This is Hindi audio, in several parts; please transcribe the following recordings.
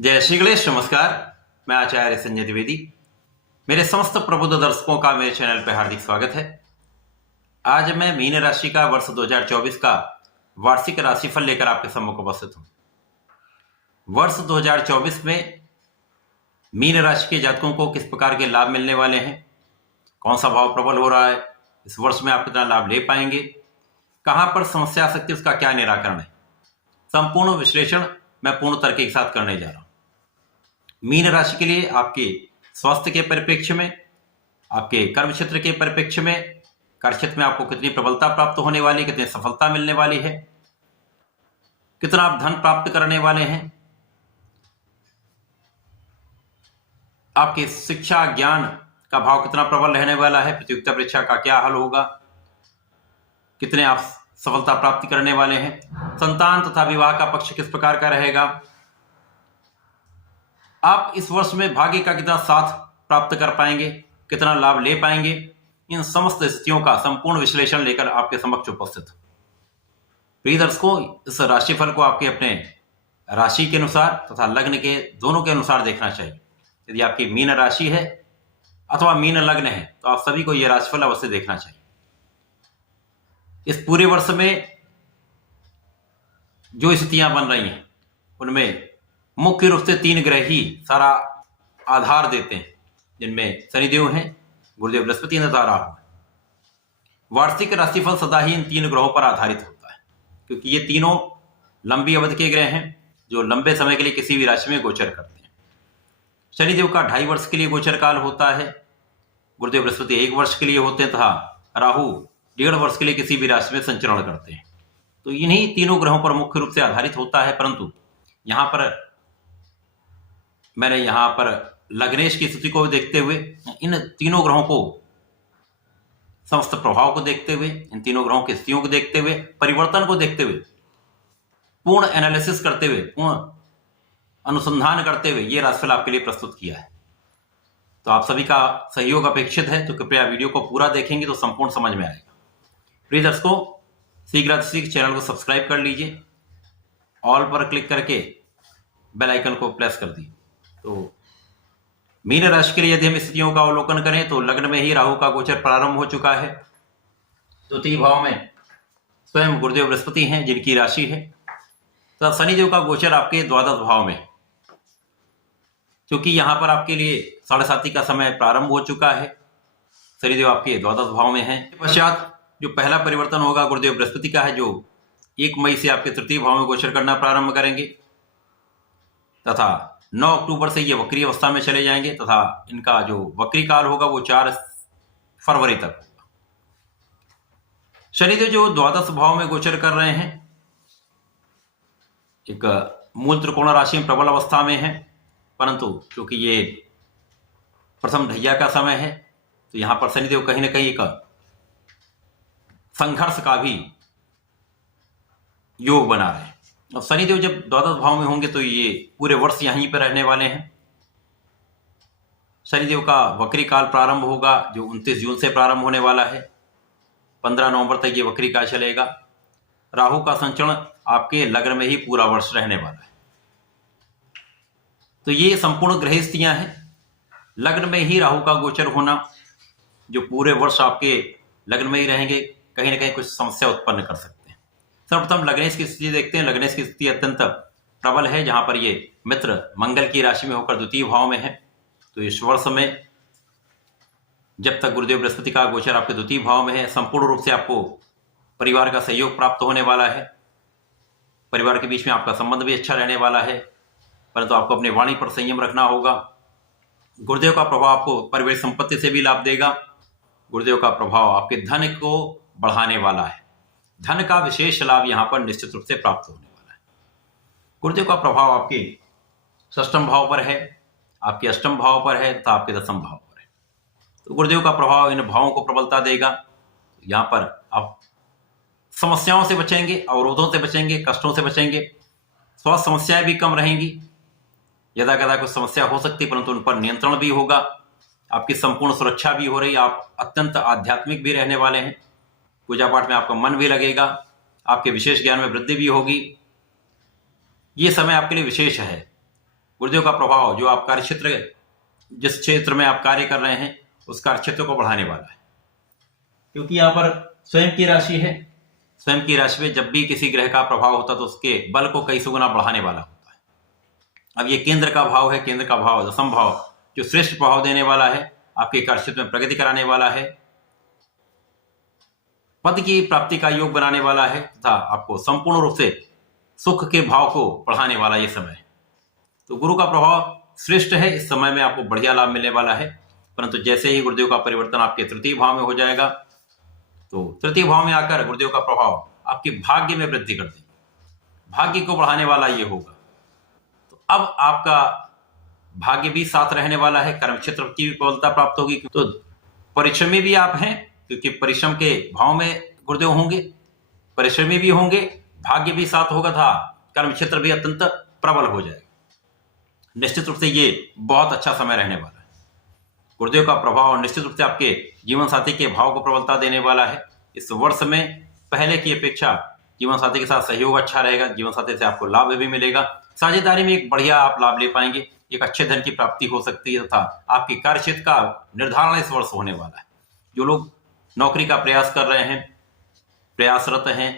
जय श्री गणेश। नमस्कार, मैं आचार्य संजय द्विवेदी। मेरे समस्त प्रबुद्ध दर्शकों का मेरे चैनल पर हार्दिक स्वागत है। आज मैं मीन राशि का वर्ष 2024 का वार्षिक राशिफल लेकर आपके सम्मुख उपस्थित हूं। वर्ष 2024 में मीन राशि के जातकों को किस प्रकार के लाभ मिलने वाले हैं, कौन सा भाव प्रबल हो रहा है, इस वर्ष में आप कितना लाभ ले पाएंगे, कहां पर समस्या आ सकती है, उसका क्या निराकरण है, संपूर्ण विश्लेषण मैं पूर्ण तर्क के साथ करने जा रहा हूं। मीन राशि के लिए आपके स्वास्थ्य के परिप्रेक्ष्य में, आपके कर्म क्षेत्र के परिप्रेक्ष्य में, कार्य क्षेत्र में आपको कितनी प्रबलता प्राप्त होने वाली, कितनी सफलता मिलने वाली है, कितना आप धन प्राप्त करने वाले हैं, आपके शिक्षा ज्ञान का भाव कितना प्रबल रहने वाला है, प्रतियोगिता परीक्षा का क्या हल होगा, कितने आप सफलता प्राप्ति करने वाले हैं, संतान तथा विवाह का पक्ष किस प्रकार का रहेगा, आप इस वर्ष में भाग्य का कितना साथ प्राप्त कर पाएंगे, कितना लाभ ले पाएंगे, इन समस्त स्थितियों का संपूर्ण विश्लेषण लेकर आपके समक्ष उपस्थित। प्रिय दर्शकों, इस राशिफल को आपके अपने राशि के अनुसार तथा लग्न के दोनों के अनुसार देखना चाहिए। यदि आपकी मीन राशि है अथवा मीन लग्न है तो आप सभी को यह राशिफल अवश्य देखना चाहिए। इस पूरे वर्ष में जो स्थितियां बन रही हैं उनमें मुख्य रूप से 3 ग्रह ही सारा आधार देते हैं, जिनमें शनिदेव हैं, गुरुदेव बृहस्पति तथा राहु है। वार्षिक राशिफल सदा ही इन 3 ग्रहों पर आधारित होता है, क्योंकि ये तीनों लंबी अवधि के ग्रह हैं जो लंबे समय के लिए किसी भी राशि में गोचर करते हैं। शनिदेव का 2.5 वर्ष के लिए गोचर काल होता है, गुरुदेव बृहस्पति 1 वर्ष के लिए होते हैं तथा राहु 1.5 वर्ष के लिए किसी भी राशि में संचरण करते हैं। तो इन्हीं तीनों ग्रहों पर मुख्य रूप से आधारित होता है। परंतु यहां पर मैंने यहां पर लग्नेश की स्थिति को देखते हुए, इन तीनों ग्रहों को समस्त प्रभाव को देखते हुए, इन तीनों ग्रहों की स्थितियों को देखते हुए, परिवर्तन को देखते हुए, पूर्ण एनालिसिस करते हुए, पूर्ण अनुसंधान करते हुए यह राशिफल आपके लिए प्रस्तुत किया है। तो आप सभी का सहयोग अपेक्षित है, तो कृपया वीडियो को पूरा देखेंगे तो संपूर्ण समझ में आएगा। प्रिय दर्शकों, शीघ्र चैनल को सब्सक्राइब कर लीजिए, ऑल पर क्लिक करके बेल आइकन को प्रेस कर दीजिए। तो मीन राशि के लिए यदि हम स्थितियों का अवलोकन करें तो लग्न में ही राहु का गोचर प्रारंभ हो चुका है। द्वितीय भाव में स्वयं गुरुदेव बृहस्पति हैं जिनकी राशि है, तो शनिदेव का गोचर आपके द्वादश भाव में, क्योंकि यहां पर आपके लिए 7:30 का समय प्रारंभ हो चुका है, शनिदेव आपके द्वादश भाव में है। पश्चात जो पहला परिवर्तन होगा गुरुदेव बृहस्पति का है, जो 1 मई से आपके तृतीय भाव में गोचर करना प्रारंभ करेंगे तथा 9 अक्टूबर से ये वक्री अवस्था में चले जाएंगे तथा इनका जो वक्री काल होगा वो 4 फरवरी तक होगा। शनिदेव जो द्वादश भाव में गोचर कर रहे हैं, एक मूल त्रिकोण राशि में प्रबल अवस्था में है, परंतु क्योंकि ये प्रथम ढैया का समय है तो यहां पर शनिदेव कहीं ना कहीं एक संघर्ष का भी योग बना रहे हैं। और शनिदेव जब द्वादश भाव में होंगे तो ये पूरे वर्ष यहीं पर रहने वाले हैं। शनिदेव का वक्री काल प्रारंभ होगा जो 29 जून से प्रारंभ होने वाला है, 15 नवंबर तक ये वक्री काल चलेगा। राहु का संचरण आपके लग्न में ही पूरा वर्ष रहने वाला है। तो ये संपूर्ण ग्रह स्थितियां हैं। लग्न में ही राहु का गोचर होना जो पूरे वर्ष आपके लग्न में ही रहेंगे, कहीं ना कहीं कुछ समस्या उत्पन्न कर सकते हैं। सर्वप्रथम लग्नेश की स्थिति देखते हैं। लग्नेश की स्थिति अत्यंत प्रबल है, जहां पर ये मित्र मंगल की राशि में होकर द्वितीय भाव में है। तो इस वर्ष में जब तक गुरुदेव बृहस्पति का गोचर आपके द्वितीय भाव में है, संपूर्ण रूप से आपको परिवार का सहयोग प्राप्त होने वाला है। परिवार के बीच में आपका संबंध भी अच्छा रहने वाला है, परंतु आपको अपनी वाणी पर संयम रखना होगा। गुरुदेव का प्रभाव आपको परिवार संपत्ति से भी लाभ देगा। गुरुदेव का प्रभाव आपके धन को बढ़ाने वाला है। धन का विशेष लाभ यहां पर निश्चित रूप से प्राप्त होने वाला है। गुरुदेव का प्रभाव आपके 6ष्ठम भाव पर है, आपके 8म भाव पर है तथा आपके 10म भाव पर है। तो गुरुदेव का प्रभाव इन भावों को प्रबलता देगा। यहां पर आप समस्याओं से बचेंगे, अवरोधों से बचेंगे, कष्टों से बचेंगे, स्वास्थ्य समस्याएं भी कम रहेंगी। यदा कदा कुछ समस्या हो सकती, परंतु उन पर नियंत्रण भी होगा। आपकी संपूर्ण सुरक्षा भी हो रही। आप अत्यंत आध्यात्मिक भी रहने वाले हैं। पूजा पाठ में आपका मन भी लगेगा, आपके विशेष ज्ञान में वृद्धि भी होगी। ये समय आपके लिए विशेष है। गुरुदेव का प्रभाव जो आप कार्य क्षेत्र, जिस क्षेत्र में आप कार्य कर रहे हैं उस कार्य क्षेत्र को बढ़ाने वाला है, क्योंकि यहाँ पर स्वयं की राशि है। स्वयं की राशि में जब भी किसी ग्रह का प्रभाव होता है तो उसके बल को कई सौ गुना बढ़ाने वाला होता है। अब ये केंद्र का भाव है, केंद्र का भाव दशम भाव जो श्रेष्ठ प्रभाव देने वाला है, आपके कार्य क्षेत्र में प्रगति कराने वाला है, पद की प्राप्ति का योग बनाने वाला है तथा आपको संपूर्ण रूप से सुख के भाव को बढ़ाने वाला ये समय। तो गुरु का प्रभाव श्रेष्ठ है, इस समय में आपको बढ़िया लाभ मिलने वाला है। परंतु जैसे ही गुरुदेव का परिवर्तन आपके तृतीय भाव में हो जाएगा तो तृतीय भाव में आकर गुरुदेव का प्रभाव आपके भाग्य में वृद्धि कर देंगे, भाग्य को बढ़ाने वाला ये होगा। तो अब आपका भाग्य भी साथ रहने वाला है, कर्म क्षेत्र की भी प्रबलता प्राप्त होगी। तो परिश्रमी भी आप हैं, क्योंकि परिश्रम के भाव में गुरुदेव होंगे, परिश्रमी भी होंगे, भाग्य भी साथ होगा था, कर्म क्षेत्र भी अत्यंत प्रबल हो जाएगा। निश्चित रूप से ये बहुत अच्छा समय रहने वाला है। गुरुदेव का प्रभाव निश्चित रूप से आपके जीवन साथी के भाव को प्रबलता देने वाला है। इस वर्ष में पहले की अपेक्षा जीवन साथी के साथ सहयोग अच्छा रहेगा, जीवन साथी से आपको लाभ भी मिलेगा, साझेदारी में एक बढ़िया आप लाभ ले पाएंगे, एक अच्छे धन की प्राप्ति हो सकती है तथा आपके कार्य क्षेत्र का निर्धारण इस वर्ष होने वाला है। जो लोग नौकरी का प्रयास कर रहे हैं, प्रयासरत हैं,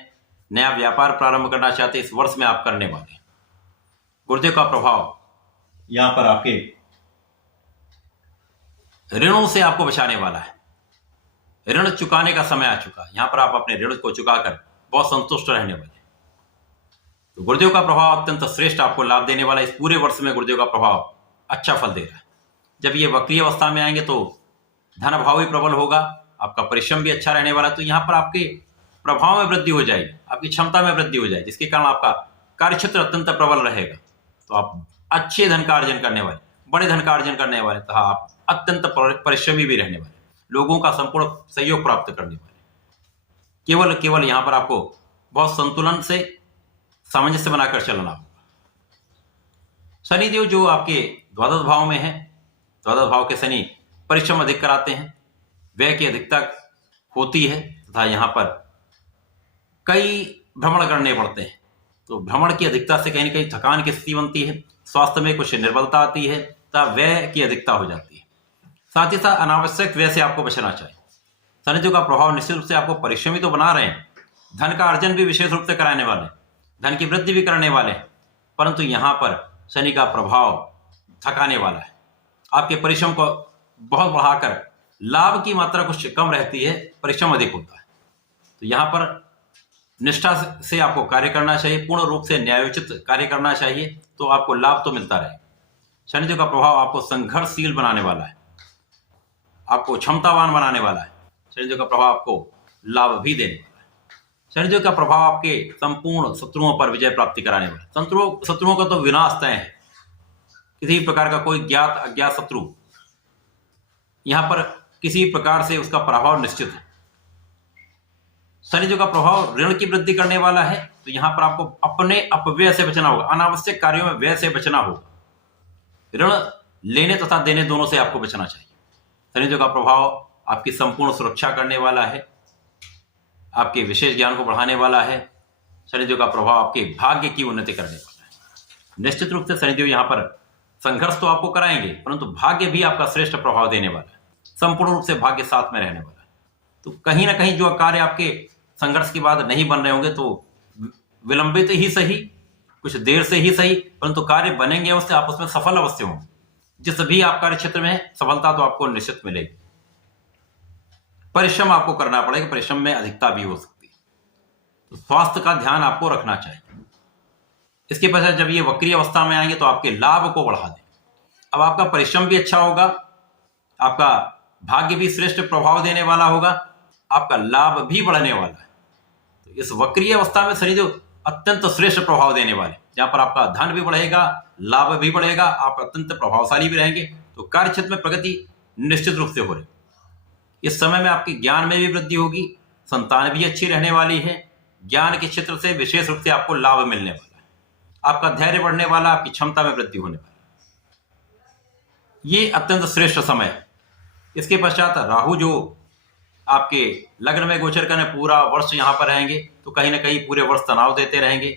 नया व्यापार प्रारंभ करना चाहते हैं, इस वर्ष में आप करने वाले हैं। गुरुदेव का प्रभाव यहां पर आपके ऋणों से आपको बचाने वाला है। ऋण चुकाने का समय आ चुका है, यहां पर आप अपने ऋण को चुकाकर बहुत संतुष्ट रहने वाले। तो गुरुदेव का प्रभाव अत्यंत श्रेष्ठ आपको लाभ देने वाला है। इस पूरे वर्ष में गुरुदेव का प्रभाव अच्छा फल दे रहा है। जब ये वक्रीय अवस्था में आएंगे तो धन भाव भी प्रबल होगा, आपका परिश्रम भी अच्छा रहने वाला है। तो यहाँ पर आपके प्रभाव में वृद्धि हो जाएगी, आपकी क्षमता में वृद्धि हो जाएगी, जिसके कारण आपका कार्य क्षेत्र अत्यंत प्रबल रहेगा। तो आप अच्छे धन का अर्जन करने वाले, बड़े धन का अर्जन करने वाले तथा आप अत्यंत परिश्रमी भी रहने वाले, लोगों का संपूर्ण सहयोग प्राप्त करने वाले। केवल यहां पर आपको बहुत संतुलन से सामंजस्य बनाकर चलना होगा। शनिदेव जो आपके द्वादश भाव में है, द्वादश भाव के शनि परिश्रम अधिक कराते हैं, व्यय की अधिकता होती है तथा यहाँ पर कई भ्रमण करने पड़ते हैं। तो भ्रमण की अधिकता से कहीं न कहीं थकान की स्थिति बनती है, स्वास्थ्य में कुछ निर्बलता आती है तथा व्यय की अधिकता हो जाती है। साथ ही साथ अनावश्यक व्यय से आपको बचना चाहिए। शनिदेव का प्रभाव निश्चित रूप से आपको परिश्रमी तो बना रहे हैं, धन का अर्जन भी विशेष रूप से कराने वाले हैं, धन की वृद्धि भी करने वाले हैं, परंतु यहाँ पर शनि का प्रभाव थकाने वाला है। आपके परिश्रम को बहुत बढ़ाकर लाभ की मात्रा कुछ कम रहती है, परिश्रम अधिक होता है। तो यहाँ पर निष्ठा से आपको कार्य करना चाहिए, पूर्ण रूप से न्यायोचित कार्य करना चाहिए, तो आपको लाभ तो मिलता रहेगा। शनिदेव का प्रभाव आपको संघर्षशील बनाने वाला है, आपको क्षमतावान बनाने वाला है। शनिदेव का प्रभाव आपको लाभ भी देने वाला है। शनिदेव का प्रभाव आपके संपूर्ण शत्रुओं पर विजय प्राप्ति कराने वाला है। शत्रुओं का तो विनाश तय है, किसी प्रकार का कोई ज्ञात अज्ञात शत्रु यहां पर किसी प्रकार से उसका प्रभाव निश्चित है। शनिदेव का प्रभाव ऋण की वृद्धि करने वाला है, तो यहां पर आपको अपने अपव्यय से बचना होगा, अनावश्यक कार्यों में व्यय से बचना होगा। ऋण लेने तथा देने दोनों से आपको बचना चाहिए। शनिदेव का प्रभाव आपकी संपूर्ण सुरक्षा करने वाला है, आपके विशेष ज्ञान को बढ़ाने वाला है। शनिदेव का प्रभाव आपके भाग्य की उन्नति करने वाला है। निश्चित रूप से शनिदेव यहाँ पर संघर्ष तो आपको कराएंगे, परंतु भाग्य भी आपका श्रेष्ठ प्रभाव देने वाला है, संपूर्ण रूप से भाग्य साथ में रहने वाला है। तो कहीं ना कहीं जो कार्य आपके संघर्ष के बाद नहीं बन रहे होंगे तो विलंबित ही सही, कुछ देर से ही सही, परंतु कार्य बनेंगे, उससे आप उसमें सफल अवश्य होंगे। जिस भी आप कार्य क्षेत्र में है सफलता तो आपको निश्चित मिलेगी। परिश्रम आपको करना पड़ेगा, परिश्रम में अधिकता भी हो सकती है। तो स्वास्थ्य का ध्यान आपको रखना चाहिए। इसके पश्चात जब ये वक्री अवस्था में आएंगे तो आपके लाभ को बढ़ा दें। अब आपका परिश्रम भी अच्छा होगा, आपका भाग्य भी श्रेष्ठ प्रभाव देने वाला होगा, आपका लाभ भी बढ़ने वाला है। तो इस वक्री अवस्था में शनिदेव अत्यंत श्रेष्ठ प्रभाव देने वाले, जहां पर आपका धन भी बढ़ेगा, लाभ भी बढ़ेगा, आप अत्यंत प्रभावशाली भी रहेंगे। तो कार्य क्षेत्र में प्रगति निश्चित रूप से हो रही। इस समय में आपके ज्ञान में भी वृद्धि होगी, संतान भी अच्छी रहने वाली है, ज्ञान के क्षेत्र से विशेष रूप से आपको लाभ मिलने वाला है, आपका धैर्य बढ़ने वाला, आपकी क्षमता में वृद्धि होने वाली। ये अत्यंत श्रेष्ठ समय है। इसके पश्चात राहु जो आपके लग्न में गोचर करने पूरा वर्ष यहाँ पर रहेंगे, तो कहीं ना कहीं पूरे वर्ष तनाव देते रहेंगे,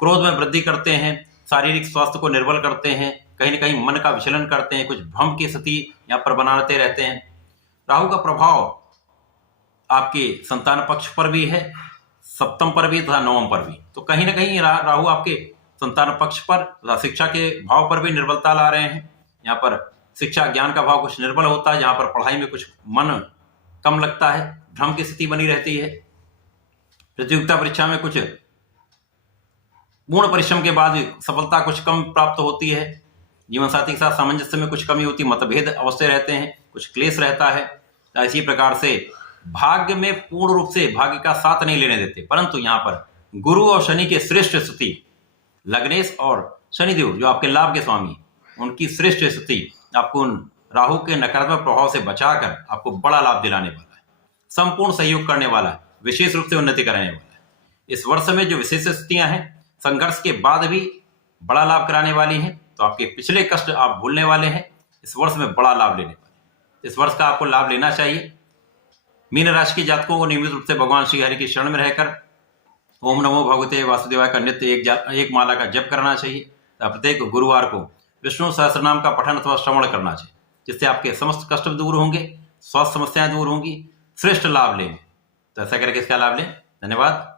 क्रोध में वृद्धि करते हैं, शारीरिक स्वास्थ्य को निर्बल करते हैं, कहीं ना कहीं मन का विचलन करते हैं, कुछ भ्रम की स्थिति यहाँ पर बनाते रहते हैं। राहु का प्रभाव आपके संतान पक्ष पर भी है, सप्तम पर भी तथा नवम पर भी। तो कहीं ना कहीं राहु आपके संतान पक्ष पर तथा शिक्षा के भाव पर भी निर्बलता ला रहे हैं। यहाँ पर शिक्षा ज्ञान का भाव कुछ निर्बल होता है, जहां पर पढ़ाई में कुछ मन कम लगता है, भ्रम की स्थिति बनी रहती है। प्रतियोगिता परीक्षा में कुछ पूर्ण परिश्रम के बाद सफलता कुछ कम प्राप्त होती है। जीवन साथी के साथ सामंजस्य में कुछ कमी होती, मतभेद अवश्य रहते हैं, कुछ क्लेश रहता है। इसी प्रकार से भाग्य में पूर्ण रूप से भाग्य का साथ नहीं लेने देते, परंतु यहाँ पर गुरु और शनि के श्रेष्ठ स्थिति, लग्नेश और शनिदेव जो आपके लाभ के स्वामी, उनकी श्रेष्ठ स्थिति आपको उन राहु के नकारात्मक प्रभाव से बचाकर आपको बड़ा लाभ दिलाने वाला है, संपूर्ण सहयोग करने वाला है, विशेष रूप से उन्नति कराने वाला है। इस वर्ष में जो विशेष स्थितियां हैं संघर्ष के बाद भी बड़ा लाभ कराने वाली हैं, तो आपके पिछले कष्ट आप भूलने वाले हैं, इस वर्ष में बड़ा लाभ लेने वाले हैं। इस वर्ष का आपको लाभ लेना चाहिए। मीन राशि के जातकों को नियमित रूप से भगवान श्री हरि की शरण में रहकर ओम नमो भगवते वासुदेवाय का नित्य एक माला का जप करना चाहिए। प्रत्येक गुरुवार को विष्णु सहस्रनाम का पठन अथवा श्रवण करना चाहिए, जिससे आपके समस्त कष्ट दूर होंगे, स्वास्थ्य समस्याएं दूर होंगी, श्रेष्ठ लाभ लेंगे। तो ऐसा करके इसका लाभ लें। धन्यवाद।